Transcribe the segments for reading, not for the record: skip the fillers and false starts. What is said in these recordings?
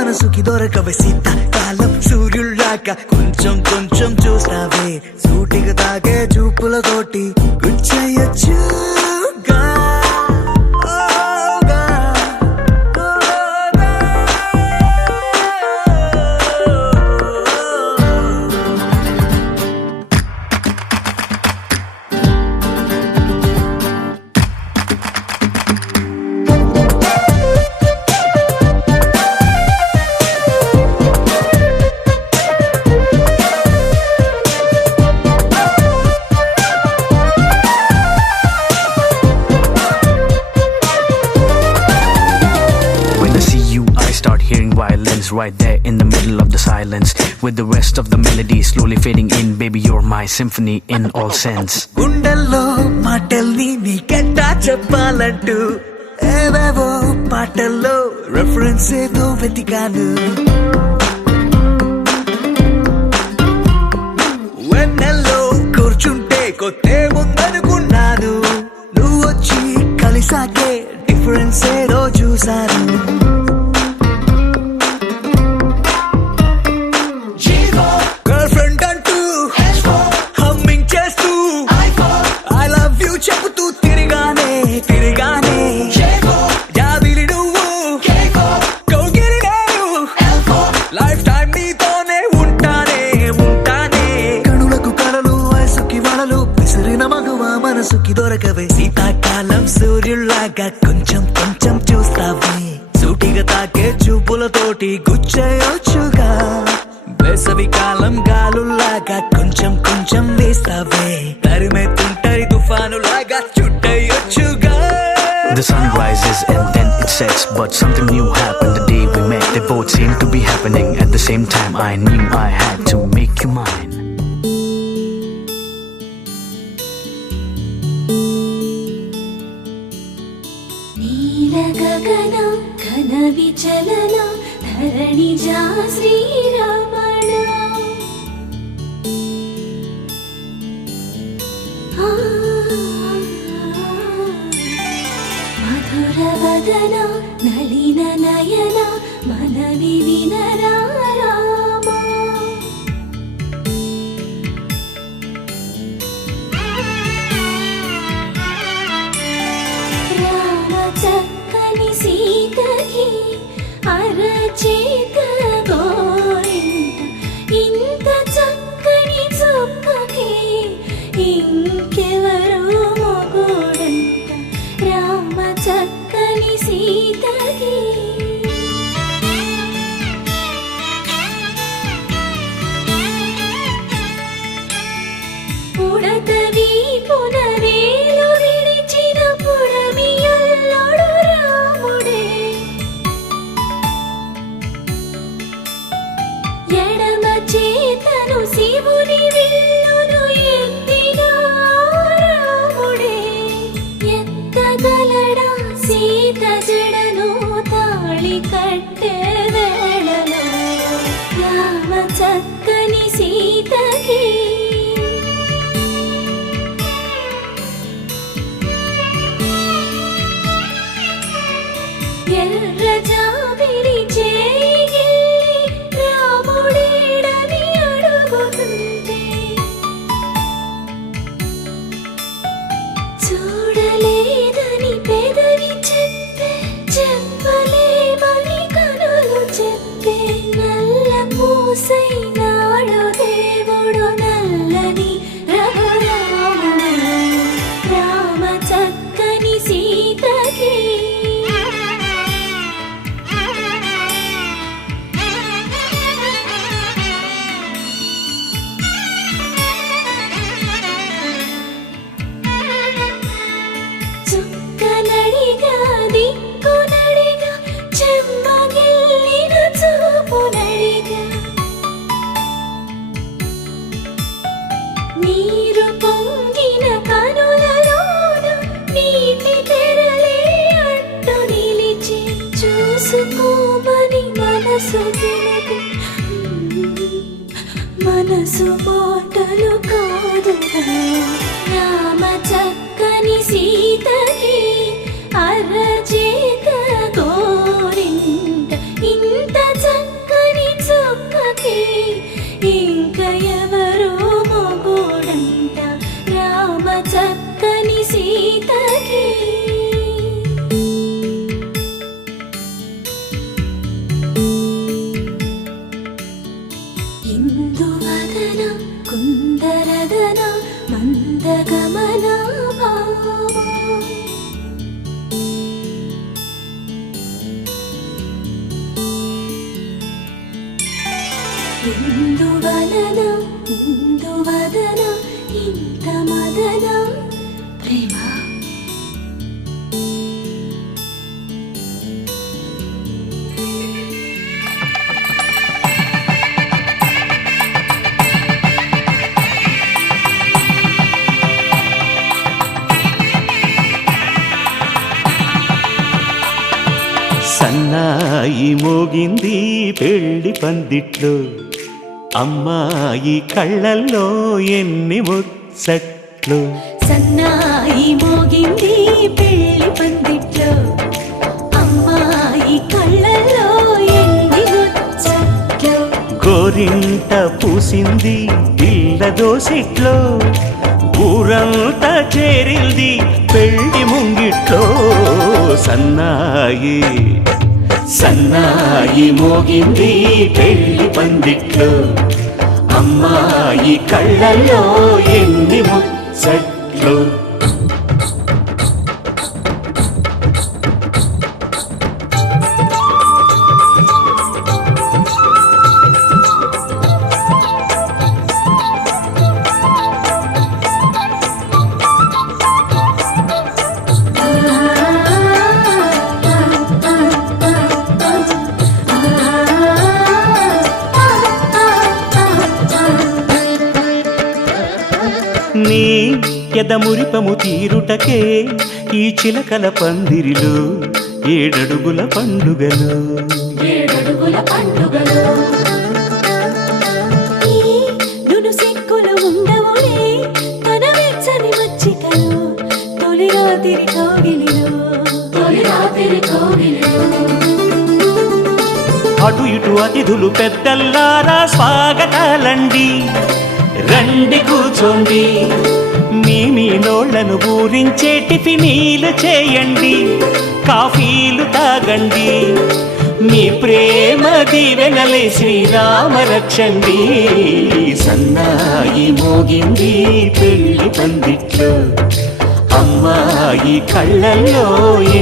మనసుకి దొరకవే శీతాకాలం సూర్యుళ్ళాక కొంచెం కొంచెం చూస్తావే సూటిగా తాగే చూపులతోటి గుచ్చేయొచ్చుగా Violins right there in the middle of the silence with the rest of the melody slowly fading in. Baby, you're my symphony in all sense. గుండెల్లో మాటల్ని నీకెట్టా చెప్పాలంటూ ఏవేవో పాటల్లో రెఫరెన్స్ ఏదో వెతికాను వెన్నెల్లో కూర్చుంటే కొత్తే ముందనుకున్నాను నువ్వు వచ్చి కలిసాకే డిఫరెన్స్ ఏదో చూశాను చెబుతూ తిరిగానే జాబిలి నువ్వు కౌగిలి నేను లైఫ్ టైం నీతోనే ఉంటానే కనులకు కలలు వయసుకి వలలు విసిరిన మగువ మనసుకి దొరకవే శీతాకాలం సూర్యుల్లాగా కొంచెం కొంచెం చూస్తావే సూటిగా తాకే చూపులతోటి గుచ్చేయొచ్చుగా వేసవి కాలం గాలుల్లాగా కొంచెం కొంచెం వేస్తావే తరిమెత్తుంటరి తుఫానులాగా చుట్టయొచ్చుగా. The sun rises and then it sets, but something new happened the day we met. They both seemed to be happening at the same time. I knew I had to make you mine. నీల గగన ఘన విచలన ధరణి జా శ్రీరమణ మధుర వదన నళిన నయన మనవి వినరా రామా రామ చక్కని సీతకి అరచేత గోరింట ఇంత చక్కని చుక్కకి ఇంకెవరు మొగుడంట రామ చక్కని సీతకి ఉడతవి పునవేలు విడిచిన పుడమియల్లోడు రాముడే ఎడమ చేతను శివుని విల్లును ఎత్తిన రాముడే ఎత్తగలడా సీత జడను తాళి కట్టే వేళలో రామ చక్కని సీతకి ఎర్ర జాబిలి చేయి రాముడేడని అడుగుతుంటే చూడలేదని పెదవి చెప్పే చెప్పలేమని కనులు చెప్పే నల్ల పూసై నాడు దేవుడు నల్లని రఘురాముడు రామ చక్కని సీతకి చుక్కనడిగా దిక్కునడిగా చెమ్మగిల్లిన చూపునడిగా నీరు పొంగిన కనులలోన నీటి తెరలే అడ్డు నిలిచి చూసుకోమని మనసు వినదు మనసు మాటలు కాదుగా రామ చక్కని సీతకి అరచేత గోరింట ఇంత ఇంక ఎవరో మొగుడంట రామ చక్కని సీతకి. ఇందువదన కుందరదన మందగమన భామా. ఇందువలన ఇందువదన ఇంత మదన ప్రేమ. సన్నాయి మోగింది పెళ్లి పందిట్లో, అమ్మాయి కళ్ళల్లో ఎన్ని ముచ్చట్లు. సన్నాయి మోగింది పెళ్లి పందిట్లో, అమ్మాయి కళ్ళల్లో ఎన్ని ముచ్చట్లు. గోరింట పూసింది పిల్ల దోసిట్లో, ఊరంతా చేరింది పెళ్లి ముంగిట్లో. సన్నాయి సన్నాయి మోగింది పెళ్లి పందిట్లో, అమ్మాయి కళ్ళల్లో ఎన్ని ముచ్చట్లు. నీ ఎదమురిపము తీరుటకే ఈ చిలకల పందిరిలో ఏడడుగుల పండుగలు. ఏడడుగుల పండుగలు ఈ నును సిక్కులు ఉండవులే తన వెచ్చని మచ్చికలు. తొలి రాత్రి కోగిలిలో తొలి రాత్రి కోగిలిలో. అటు ఇటు అతిథులు పెద్దల్లారా స్వాగతాలండి, రండి కూర్చోండి. మీ నోళ్లను ఊరించే టిఫినీలు చేయండి, కాఫీలు తాగండి. మీ ప్రేమ దీవెనలే శ్రీరామ రక్షండి. సన్నాయి మోగింది పెళ్లి పందిట్లో, అమ్మాయి కళ్ళల్లో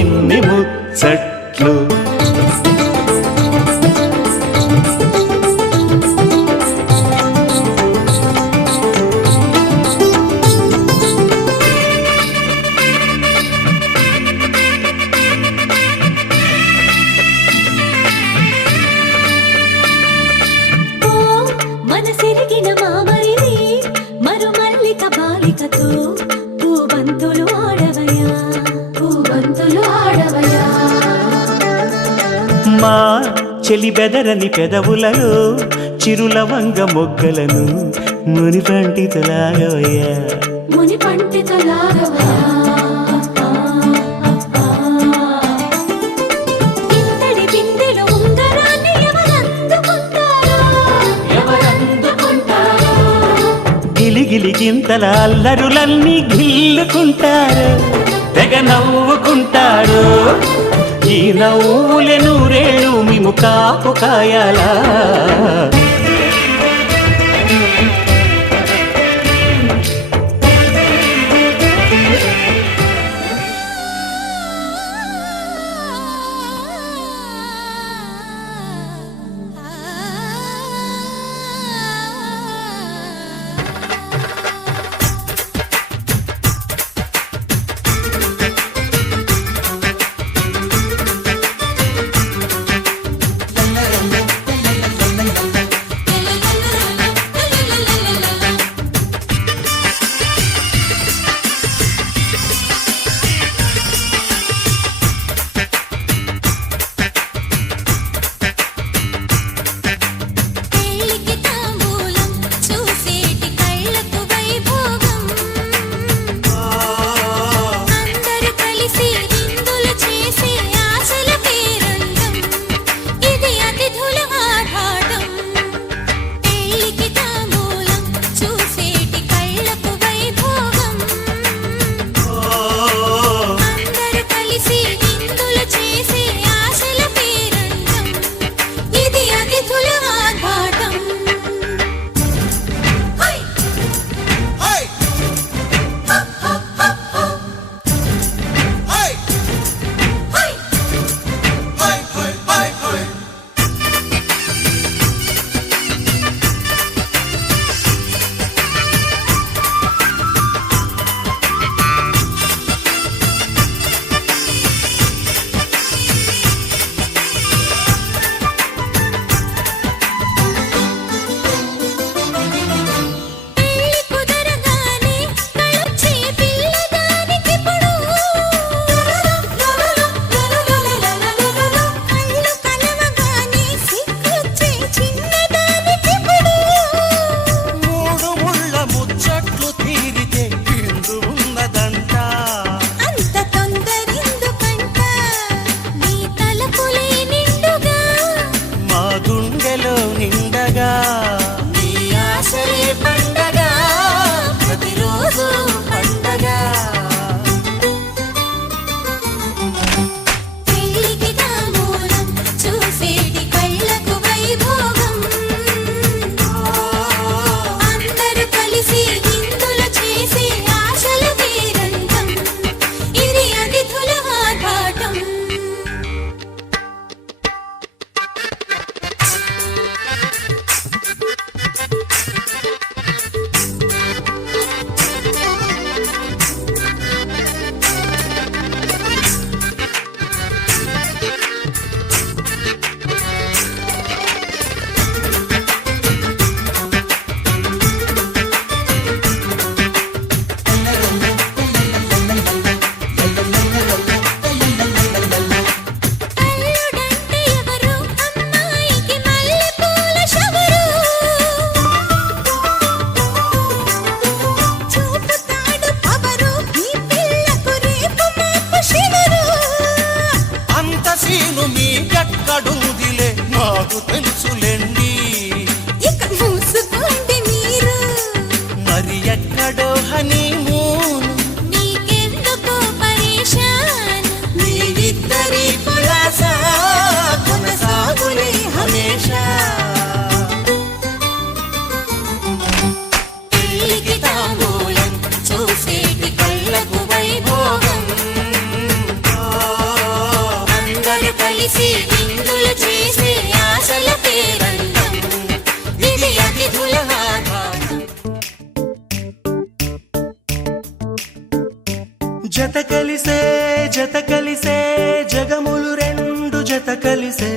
ఎన్ని ముచ్చట్లు. మనసిరిగిన మామరిది మరుమల్లిక బాలికతో పూబంతులు ఆడవయా పూబంతులు ఆడవయా. మా చెలి బెదరని పెదవులలో చిరులవంగ మొగ్గలను ముని పండితులాగవయ్యా ముని పండితులాగవయా. ఇంతటి బిందెలో ఉంగరాన్ని ఎవరందుకుంటారో ఎవరందుకుంటారో. గిలిగిలి గింతల అల్లరులన్నీ గిల్లుకుంటారు, తెగ నవ్వుకుంటారు. ఈ నవ్వులే నూరేళ్ళు మేము కాపు కాయాలా. మాకు తెలుసులేండి. ఇక మూసుకోండి మీరు, మరి ఎక్కడో హనీమూన్, నీకెందుకు పరేషాన్, మీరిద్దరి కులాస కొనసాగులే హమేషా. పెళ్ళికి తాంబూలం చూసేటి కళ్ళకు వైభోగం, అందరూ కలిసి విందులు చేసే ఆశల పేరంతం, ఇది అతిథుల ఆధారం. జత కలిసే జత కలిసే జగములు రెండు జత కలిసే.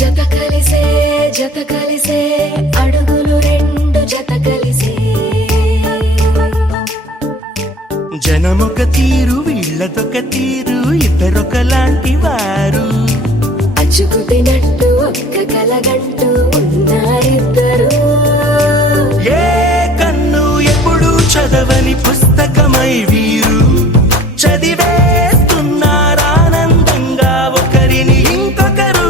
జత కలిసే జత కలిసే అడుగులు రెండు జత కలిసే. జనమొక తీరు వీళ్ళదొక తీరు, ఇద్దరొకలాంటి వారు. అచ్చుకుతినట్టు ఒక్క కలగంటూ ఉన్నారిద్దరు. ఏ కన్ను ఎప్పుడు చదవని పుస్తకమై వీరు చదివేస్తున్నారానందంగా ఒకరిని ఇంకొకరు.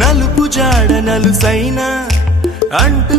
నలుపు జాడ నలుసైన అంటు